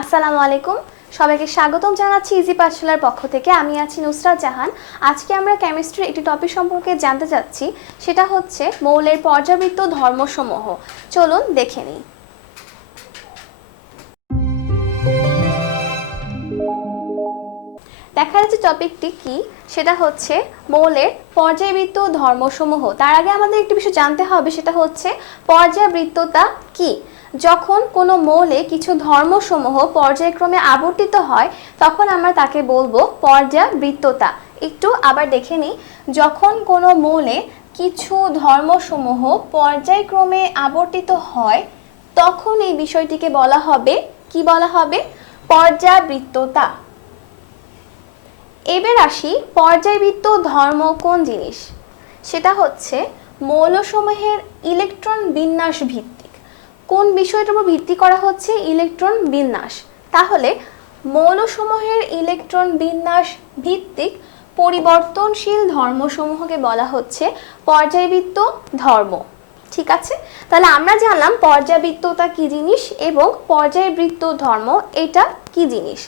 আসসালামু আলাইকুম। সবাইকে স্বাগতম জানাচ্ছি ইজি পাঠশালার পক্ষ থেকে। আমি আছি নুসরাত জাহান। আজকে আমরা কেমিস্ট্রির একটি টপিক সম্পর্কে জানতে যাচ্ছি। সেটা হচ্ছে মৌলের পর্যাবৃত্ত ধর্মসমূহ। চলুন দেখে নিই। দেখা যাচ্ছে টপিকটি কি? সেটা হচ্ছে মৌলের পর্যায়বৃত্ত ধর্মসমূহ। তার আগে আমাদের একটি বিষয় জানতে হবে, সেটা হচ্ছে পর্যাবৃত্ততা কি? যখন কোনো মৌলে কিছু ধর্মসমূহ পর্যায়ক্রমে আবর্তিত হয়, তখন আমরা তাকে বলব পর্যাবৃত্ততা একটু আবার দেখে নিই। যখন কোনো মৌলে কিছু ধর্মসমূহ পর্যায়ক্রমে আবর্তিত হয়, তখন এই বিষয়টিকে বলা হবে, কি বলা হবে? পর্যাবৃত্ততা এবার আসি পর্যায়বৃত্ত ধর্ম কোন জিনিস? সেটা হচ্ছে মৌলসমূহের ইলেকট্রন বিন্যাস ভিত্তিক। কোন বিষয়টার উপর ভিত্তি করা হচ্ছে? ইলেকট্রন বিন্যাস। তাহলে মৌলসমূহের ইলেকট্রন বিন্যাস ভিত্তিক পরিবর্তনশীল ধর্মসমূহকে বলা হচ্ছে পর্যায়বৃত্ত ধর্ম। ঠিক আছে? তাহলে আমরা জানলাম পর্যাবৃত্ততা কি জিনিস এবং পর্যায়বৃত্ত ধর্ম এটা কি জিনিস?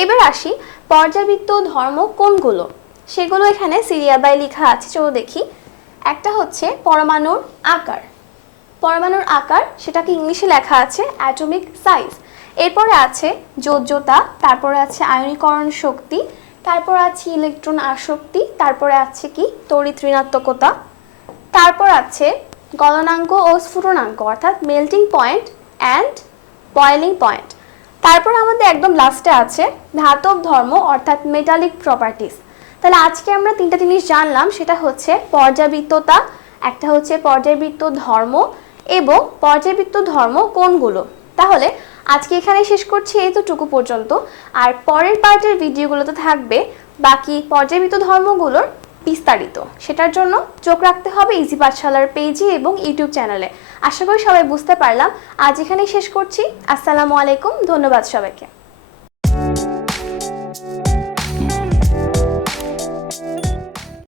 এবার আসি পর্যাবৃত্ত ধর্ম কোনগুলো? সেগুলো এখানে সিরিয়াল বাই লেখা আছে, চলো দেখি। একটা হচ্ছে পরমাণুর আকার। পরমাণুর আকার, সেটাকে ইংলিশে লেখা আছে অ্যাটমিক সাইজ এরপরে আছে যোজ্যতা, তারপরে আছে আয়নীকরণ শক্তি, তারপর আছে ইলেকট্রন আসক্তি, তারপরে আছে কি? তড়িৎ ঋণাত্মকতা। তারপর আছে গলনাঙ্ক ও স্ফুটনাঙ্ক, অর্থাৎ melting point and boiling point তারপর আমাদের একদম লাস্টে আছে ধাতব ধর্ম অর্থাৎ মেটালিক প্রপার্টিস তাহলে আজকে আমরা তিনটা জিনিস জানলাম, সেটা হচ্ছে পর্যাবৃত্ততা, একটা হচ্ছে পর্যাবৃত্ত ধর্ম এবং পর্যাবৃত্ত ধর্ম কোনগুলো। তাহলে আজকে এখানে শেষ করছি এই এতটুকু পর্যন্ত। আর পরের পার্টের ভিডিওগুলোতে থাকবে বাকি পর্যাবৃত্ত ধর্মগুলোর বিস্তারিত। সেটার জন্য চোখ রাখতে হবে ইজি পাঠশালার পেজে এবং ইউটিউব চ্যানেলে আশা করি সবাই বুঝতে পারলাম। আজ এখানেই শেষ করছি। আসসালামু আলাইকুম। ধন্যবাদ সবাইকে।